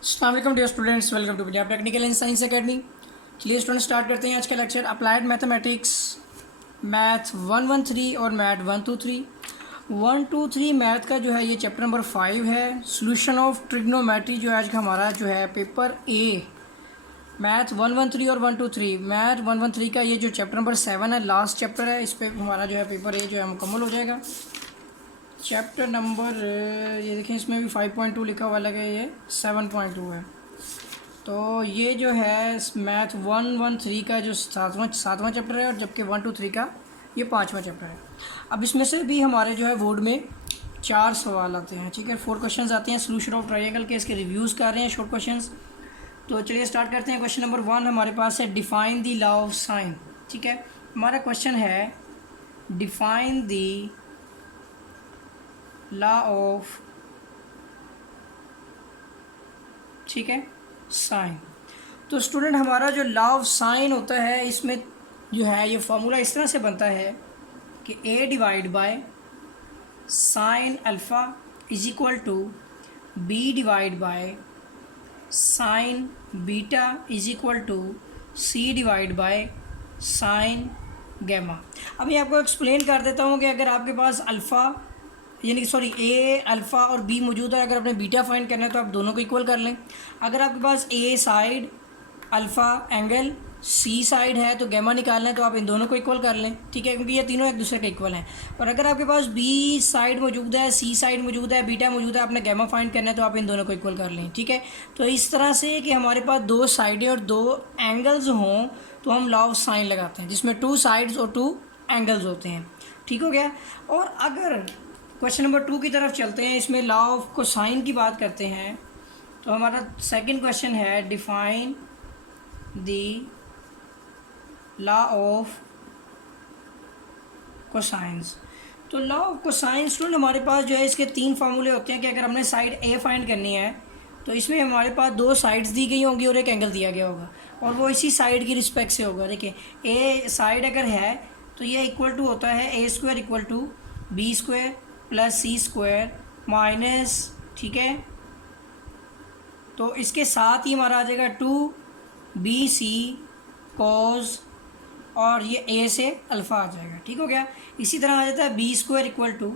अस्सलाम वालेकुम dear students, welcome to Punjab technical and science academy. चलिए स्टूडेंट स्टार्ट करते हैं आज का लेक्चर। अप्लाइड मैथमेटिक्स मैथ 113 और मैथ 123। 123 मैथ का जो है ये चैप्टर नंबर 5 है, सोल्यूशन ऑफ ट्रिग्नोमेट्री। जो आज का हमारा जो है पेपर ए मैथ 113 और 123, मैथ 113 का ये जो चैप्टर नंबर 7 है, लास्ट चैप्टर है। इस पर हमारा जो है पेपर ए जो है मुकम्मल हो जाएगा। चैप्टर नंबर ये देखें, इसमें भी 5.2 लिखा हुआ लगे, ये 7.2 है। तो ये जो है मैथ 113 का जो सातवां चैप्टर है, और जबकि 123 का ये 5वां चैप्टर है। अब इसमें से भी हमारे जो है बोर्ड में 4 सवाल आते हैं, ठीक है। 4 क्वेश्चंस आते हैं सोल्यूशन ऑफ ट्रायंगल के, इसके रिव्यूज़ कर रहे हैं शॉर्ट क्वेश्चंस। तो चलिए स्टार्ट करते हैं। क्वेश्चन नंबर 1 हमारे पास है define the law of sign, ठीक है। हमारा क्वेश्चन है डिफाइन द लॉ ऑफ, ठीक है, साइन। तो स्टूडेंट हमारा जो लॉ ऑफ साइन होता है, इसमें जो है ये फार्मूला इस तरह से बनता है कि a divide by sine alpha is equal to b divide by sine beta is equal to c divide by sine gamma. अब मैं आपको एक्सप्लेन कर देता हूँ कि अगर आपके पास अल्फ़ा यानी कि सॉरी ए अल्फ़ा और बी मौजूद है, अगर आपने बीटा फाइंड करना है तो आप दोनों को इक्वल कर लें। अगर आपके पास A side alpha angle C side है तो गैमा निकालना है तो आप इन दोनों को इक्वल कर लें, ठीक है, क्योंकि ये तीनों एक दूसरे के इक्वल हैं। और अगर आपके पास बी साइड मौजूद है, सी साइड मौजूद है, बीटा मौजूद है, आपने गैमा फाइंड करना है तो आप इन दोनों को इक्वल कर लें, ठीक है। तो इस तरह से कि हमारे पास दो साइडें और दो एंगल्स हों तो हम लॉ ऑफ साइन लगाते हैं, जिसमें 2 साइड्स और 2 एंगल्स होते हैं, ठीक हो गया। और अगर क्वेश्चन नंबर 2 की तरफ चलते हैं, इसमें लॉ ऑफ कोसाइन की बात करते हैं। तो हमारा सेकंड क्वेश्चन है define the law of cosines. तो लॉ ऑफ कोसाइन स्टूडेंट हमारे पास जो है इसके 3 फार्मूले होते हैं कि अगर हमने साइड ए फाइंड करनी है तो इसमें हमारे पास 2 साइड्स दी गई होंगी और एक एंगल दिया गया होगा, और वो इसी साइड की रिस्पेक्ट से होगा। देखिए ए साइड अगर है तो ये इक्वल टू होता है A square equal to B square plus C square minus, ठीक है, तो इसके साथ ही हमारा आ जाएगा 2bc कॉस, और ये ए से अल्फ़ा आ जाएगा, ठीक हो गया। इसी तरह आ जाता है B square equal to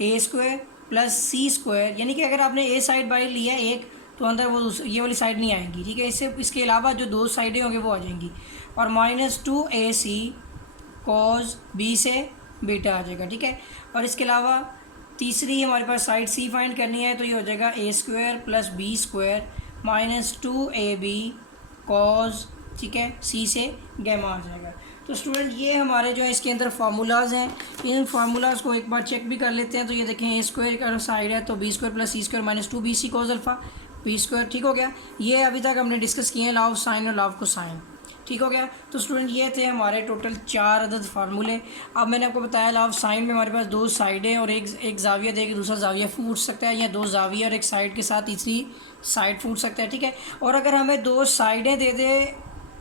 A square plus C square, यानी कि अगर आपने ए साइड बाई लिया एक तो अंदर वो ये वाली साइड नहीं आएगी, ठीक है। इसके अलावा जो 2 साइडें होंगी वो आ जाएंगी, और माइनस 2ac कॉस बी से बीटा आ जाएगा, ठीक है। और इसके अलावा तीसरी हमारे पास साइड सी फाइंड करनी है तो ये हो जाएगा A square plus B square minus 2ab cos, ठीक है, सी से गैमा आ जाएगा। तो स्टूडेंट ये हमारे जो है इसके अंदर फार्मूलाज हैं, इन फार्मूलाज को एक बार चेक भी कर लेते हैं। तो ये देखें ए स्क्वायर का साइड है तो B square plus C square minus 2bc cos alpha B square, ठीक हो गया। ये अभी तक हमने डिस्कस किए हैं लॉ ऑफ साइन और लॉ ऑफ कोसाइन, ठीक हो गया। तो स्टूडेंट ये थे हमारे टोटल 4 अदद फार्मूले। अब मैंने आपको बताया लॉ ऑफ साइन में हमारे पास 2 साइडें और एक जाविया दे के दूसरा जाविया फूट सकता है, या 2 जाविया और एक साइड के साथ तीसरी साइड फूट सकता है, ठीक है। और अगर हमें 2 साइडें दे दे,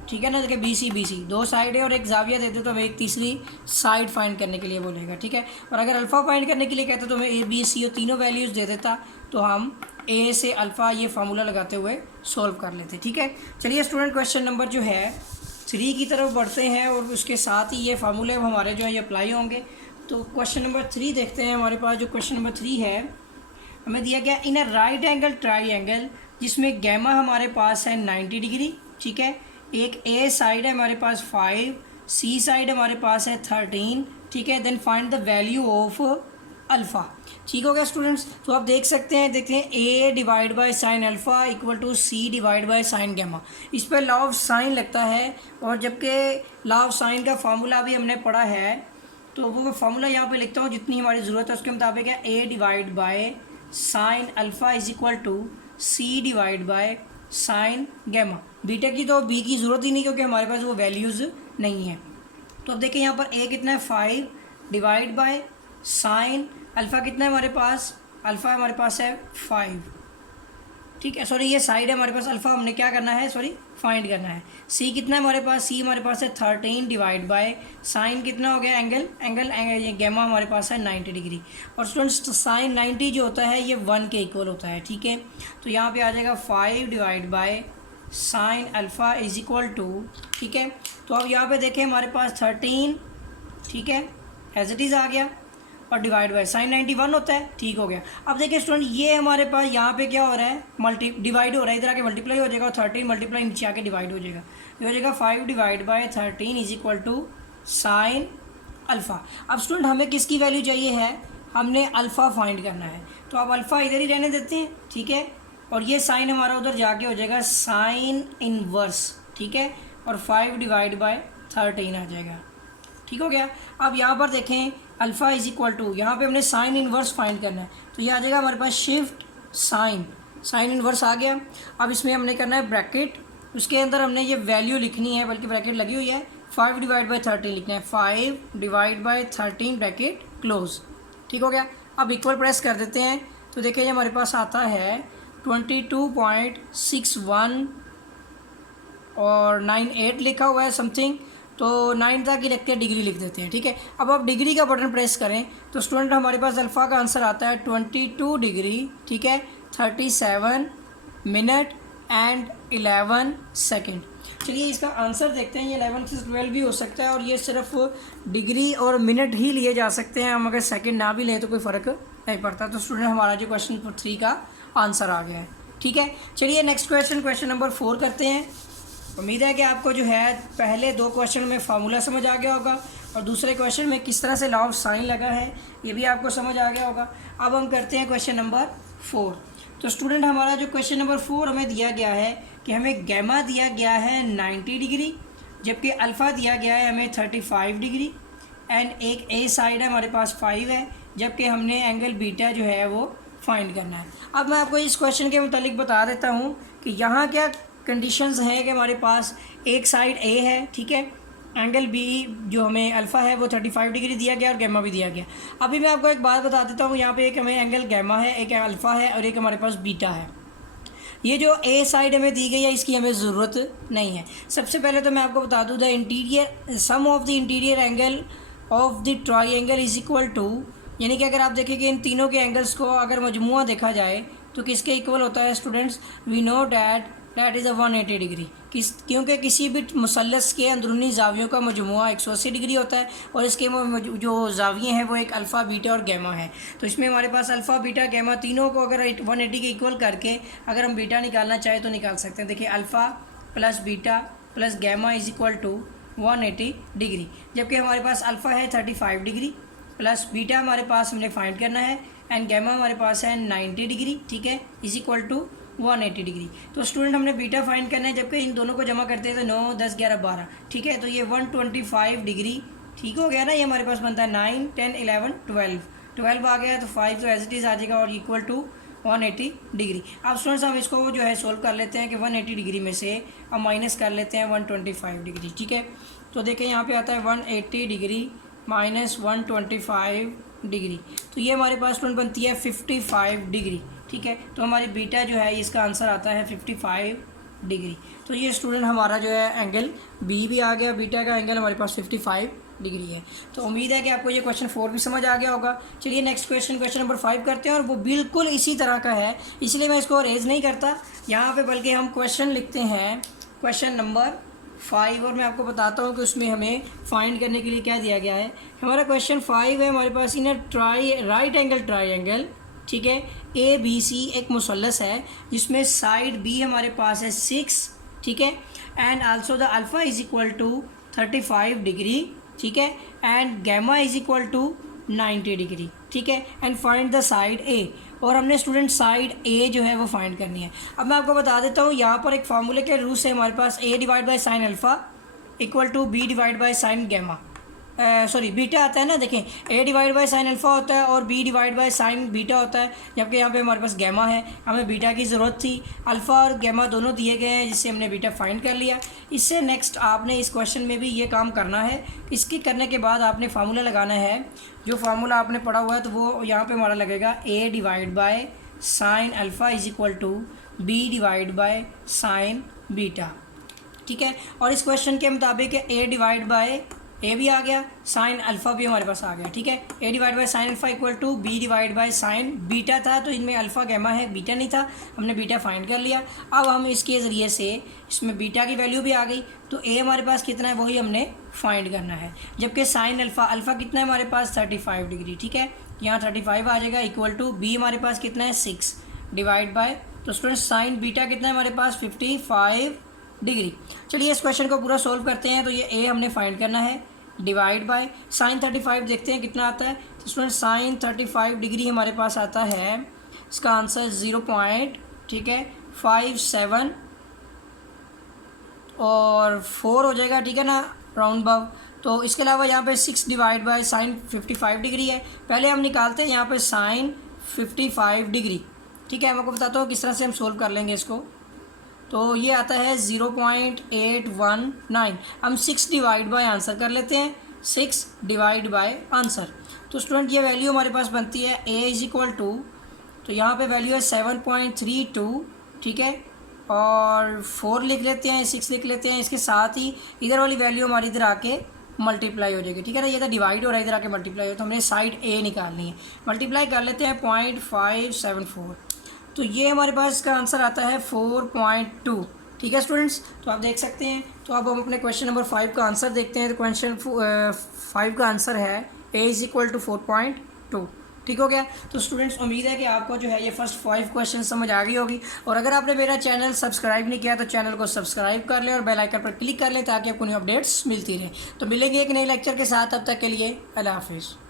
ठीक है ना, देखिए बी सी 2 साइडें और एक जाविया दे दे तो हमें एक तीसरी साइड फाइंड करने के लिए बोलेगा, ठीक है। और अगर अल्फ़ा फाइंड करने के लिए कहते तो हमें ए बी सी और तीनों वैल्यूज़ दे देता तो हम ए से अल्फ़ा ये फार्मूला लगाते हुए सॉल्व कर लेते, ठीक है। चलिए स्टूडेंट क्वेश्चन नंबर जो है 3 की तरफ बढ़ते हैं, और उसके साथ ही ये फार्मूले हमारे जो है ये अप्लाई होंगे। तो क्वेश्चन नंबर 3 देखते हैं। हमारे पास जो क्वेश्चन नंबर 3 है, हमें दिया गया इन अ राइट एंगल ट्राइंगल जिसमें गैमा हमारे पास है 90 डिग्री, ठीक है। एक ए साइड है हमारे पास 5, सी साइड हमारे पास है 13, ठीक है। Then find the value of alpha, ठीक हो गया स्टूडेंट्स। तो आप देख सकते हैं, देखते हैं A divide by sine alpha equal to C divide by sine gamma. इस पर लॉ ऑफ साइन लगता है, और जबकि लॉ ऑफ साइन का फार्मूला भी हमने पढ़ा है तो वो फार्मूला यहाँ पे लिखता हूँ जितनी हमारी ज़रूरत है उसके मुताबिक है। A divide by sine alpha is equal to C divide by sine gamma. Beta की तो बी की ज़रूरत ही नहीं क्योंकि हमारे पास वो वैल्यूज़ नहीं है। तो अब देखिए यहाँ पर ए कितना है 5 डिवाइड बाय साइन अल्फ़ा कितना है हमारे पास, अल्फ़ा हमारे पास है 5, ठीक है, सॉरी ये साइड है हमारे पास अल्फ़ा, हमने क्या करना है, सॉरी फाइंड करना है। सी कितना है हमारे पास, सी हमारे पास है 13 डिवाइड बाय साइन कितना हो गया, एंगल ये गैमा हमारे पास है 90 डिग्री। और स्टूडेंट्स साइन 90 जो होता है ये 1 के इक्वल होता है, ठीक है। तो यहाँ पे आ जाएगा 5 divide by sine alpha is equal to, ठीक है। तो अब यहाँ पे देखें हमारे पास 13, ठीक है, एज इट इज़ आ गया, और डिवाइड बाय साइन 91 होता है, ठीक हो गया। अब देखिए स्टूडेंट ये हमारे पास यहाँ पे क्या हो रहा है, डिवाइड हो रहा है, इधर आके मल्टीप्लाई हो जाएगा और 13 मल्टीप्लाई नीचे आके डिवाइड हो जाएगा, ये हो जाएगा 5 divide by 13 is equal to sine alpha. अब स्टूडेंट हमें किसकी वैल्यू चाहिए है, हमने अल्फ़ा फाइंड करना है, तो आप अल्फ़ा इधर ही रहने देते हैं, ठीक है। और ये साइन हमारा उधर जाके हो जाएगा साइन इनवर्स, ठीक है, और 5 डिवाइड बाय 13 आ जाएगा, ठीक हो गया। अब यहाँ पर देखें अल्फ़ा इज इक्वल टू, यहाँ पे हमने साइन इनवर्स फाइंड करना है, तो ये आ जाएगा हमारे पास शिफ्ट साइन इनवर्स आ गया। अब इसमें हमने करना है ब्रैकेट, उसके अंदर हमने ये वैल्यू लिखनी है, बल्कि ब्रैकेट लगी हुई है, 5 डिवाइड बाय 13 लिखना है, 5 डिवाइड बाय 13 ब्रैकेट क्लोज, ठीक हो गया। अब इक्वल प्रेस कर देते हैं, तो देखिए हमारे पास आता है 22.61 और 98 लिखा हुआ है समथिंग, तो 9 तक ही रखते हैं, डिग्री लिख देते हैं, ठीक है। अब आप डिग्री का बटन प्रेस करें तो स्टूडेंट हमारे पास अल्फ़ा का आंसर आता है 22 डिग्री, ठीक है, 37 मिनट एंड 11 सेकेंड। चलिए इसका आंसर देखते हैं, ये 11 से 12 भी हो सकता है, और ये सिर्फ डिग्री और मिनट ही लिए जा सकते हैं, हम अगर सेकेंड ना भी लें तो कोई फ़र्क नहीं पड़ता। तो स्टूडेंट हमारा जो क्वेश्चन 3 का आंसर आ गया है, ठीक है। चलिए नेक्स्ट क्वेश्चन नंबर 4 करते हैं। उम्मीद है कि आपको जो है पहले 2 क्वेश्चन में फार्मूला समझ आ गया होगा, और दूसरे क्वेश्चन में किस तरह से लॉ ऑफ साइन लगा है ये भी आपको समझ आ गया होगा। अब हम करते हैं क्वेश्चन नंबर 4। तो स्टूडेंट हमारा जो क्वेश्चन नंबर 4 हमें दिया गया है कि हमें गैमा दिया गया है 90 डिग्री, जबकि अल्फ़ा दिया गया है हमें 35 डिग्री, एंड एक ए साइड है हमारे पास 5 है, जबकि हमने एंगल बीटा जो है वो फाइंड करना है। अब मैं आपको इस क्वेश्चन के मुतालिक बता देता हूँ कि यहाँ क्या कंडीशंस हैं कि हमारे पास एक साइड ए है, ठीक है, एंगल बी जो हमें अल्फ़ा है वो 35 डिग्री दिया गया और गैमा भी दिया गया। अभी मैं आपको एक बात बता देता हूँ, यहाँ पे एक हमें एंगल गैमा है, एक अल्फ़ा है, और एक हमारे पास बीटा है। ये जो ए साइड हमें दी गई है इसकी हमें ज़रूरत नहीं है। सबसे पहले तो मैं आपको बता दूँ, the interior sum of the interior angle of the triangle is equal to, यानी कि अगर आप देखें कि इन तीनों के एंगल्स को अगर मजमुआ देखा जाए तो किसके इक्वल होता है students, we know that is a 180 degree, क्योंकि किसी भी मुसल्लस के अंदरूनी जावियों का मजमुआ 180 डिग्री होता है, और इसके जो जाविये हैं वो एक अल्फ़ा बीटा और गैमा है। तो इसमें हमारे पास अल्फ़ा बीटा गैमा तीनों को अगर 180 के इक्वल करके अगर हम बीटा निकालना चाहें तो निकाल सकते हैं। देखिए alpha plus beta plus gamma is equal to 180 degree, जबकि हमारे पास अल्फ़ा है 35 डिग्री, प्लस बीटा हमारे पास हमने फाइंड करना है, एंड गैमा हमारे पास है 90 डिग्री, ठीक है, इज़ इक्वल टू 180 डिग्री। तो स्टूडेंट हमने बीटा फाइंड करना है, जबकि इन दोनों को जमा करते हैं तो 9, 10, 11, 12, ठीक है, तो ये 125 डिग्री, ठीक हो गया ना। ये हमारे पास बनता है 9, 10, 11, 12 आ गया, तो 5 तो एज इट इज़ आ जाएगा, और इक्वल टू 180 डिग्री। अब स्टूडेंट्स हम इसको जो है सोल्व कर लेते हैं कि 180 डिग्री में से हम माइनस कर लेते हैं 125 डिग्री, ठीक है। तो देखिए यहाँ पे आता है 180 डिग्री माइनस 125 डिग्री, तो ये हमारे पास स्टूडेंट बनती है 55 डिग्री, ठीक है। तो हमारी बीटा जो है इसका आंसर आता है 55 डिग्री। तो ये स्टूडेंट हमारा जो है एंगल बी भी आ गया, बीटा का एंगल हमारे पास 55 डिग्री है। तो उम्मीद है कि आपको ये क्वेश्चन 4 भी समझ आ गया होगा। चलिए नेक्स्ट क्वेश्चन नंबर 5 करते हैं, और वो बिल्कुल इसी तरह का है, इसलिए मैं इसको रेज नहीं करता यहाँ पे, बल्कि हम क्वेश्चन लिखते हैं क्वेश्चन नंबर 5, और मैं आपको बताता हूँ कि उसमें हमें फाइंड करने के लिए क्या दिया गया है। हमारा क्वेश्चन 5 है हमारे पास, इन राइट एंगल ट्राइंगल, ठीक है, ए बी सी एक मुसल्लस है जिसमें साइड बी हमारे पास है 6, ठीक है, and also the alpha is equal to 35 degree, ठीक है, and gamma is equal to 90 degree, ठीक है, and find the side A. और हमने स्टूडेंट साइड ए जो है वो फाइंड करनी है। अब मैं आपको बता देता हूँ, यहाँ पर एक फार्मूले के रूल से हमारे पास A divide by sine alpha equal to B divide by sine gamma, sorry beta आता है ना। देखें A divide by sine alpha होता है और B divide by sine beta होता है, जबकि यहाँ पे हमारे पास गैमा है, हमें बीटा की ज़रूरत थी। अल्फ़ा और गैमा दोनों दिए गए हैं जिससे हमने बीटा फाइंड कर लिया। इससे नेक्स्ट आपने इस क्वेश्चन में भी ये काम करना है। इसके करने के बाद आपने फार्मूला लगाना है, जो फार्मूला आपने पढ़ा हुआ है तो वो यहाँ पर हमारा लगेगा A divide by sine alpha is equal to B divide by sine beta, ठीक है। और इस क्वेश्चन के मुताबिक ए डिवाइड बाय ए भी आ गया, साइन अल्फ़ा भी हमारे पास आ गया, ठीक है। A divide by sine alpha equal to B divide by sine beta था, तो इनमें अल्फ़ा गैमा है, बीटा नहीं था, हमने बीटा फाइंड कर लिया। अब हम इसके ज़रिए से इसमें बीटा की वैल्यू भी आ गई, तो ए हमारे पास कितना है वही हमने फाइंड करना है। जबकि साइन अल्फ़ा, अल्फ़ा कितना है हमारे पास 35 डिग्री, ठीक है, यहाँ 35 आ जाएगा, इक्वल टू बी हमारे पास कितना है 6 डिवाइड बाय, तो स्टूडेंट साइन बीटा कितना है हमारे पास 55 डिग्री। चलिए इस क्वेश्चन को पूरा सोल्व करते हैं। तो ये ए हमने फाइंड करना है, डिवाइड बाय साइन 35 देखते हैं कितना आता है। तो स्टूडेंट साइन 35 डिग्री हमारे पास आता है, इसका आंसर 0 पॉइंट, ठीक है, 57 और 4 हो जाएगा, ठीक है ना, राउंड बाउ। तो इसके अलावा यहाँ पे 6 डिवाइड बाय साइन 55 डिग्री है। पहले हम निकालते हैं यहाँ पे साइन 55 डिग्री, ठीक है। मैं आपको बताता हूँ किस तरह से हम सोल्व कर लेंगे इसको। तो ये आता है 0.819। हम 6 डिवाइड बाय आंसर कर लेते हैं, 6 डिवाइड बाय आंसर। तो स्टूडेंट ये वैल्यू हमारे पास बनती है ए इज इक्वल टू, तो यहाँ पे वैल्यू है 7.32, ठीक है, और 4 लिख लेते हैं, 6 लिख लेते हैं। इसके साथ ही इधर वाली वैल्यू हमारी इधर आके मल्टीप्लाई हो जाएगी, ठीक है ना। ये तो डिवाइड हो रहा है, इधर आके मल्टीप्लाई हो, तो हमने साइड ए निकालनी है। मल्टीप्लाई कर लेते हैं 0.574, तो ये हमारे पास इसका आंसर आता है 4.2, ठीक है स्टूडेंट्स। तो आप देख सकते हैं। तो अब हम अपने क्वेश्चन नंबर 5 का आंसर देखते हैं। तो क्वेश्चन 5 का आंसर है ए इज़ इक्वल टू 4.2, ठीक हो गया। तो स्टूडेंट्स उम्मीद है कि आपको जो है ये फर्स्ट 5 क्वेश्चन समझ आ गई होगी। और अगर आपने मेरा चैनल सब्सक्राइब नहीं किया तो चैनल को सब्सक्राइब कर लें और बेल आइकन पर क्लिक कर लें ताकि आपको न्यू अपडेट्स मिलती रहे। तो मिलेंगे एक नए लेक्चर के साथ, तब तक के लिए अल्लाह हाफिज़।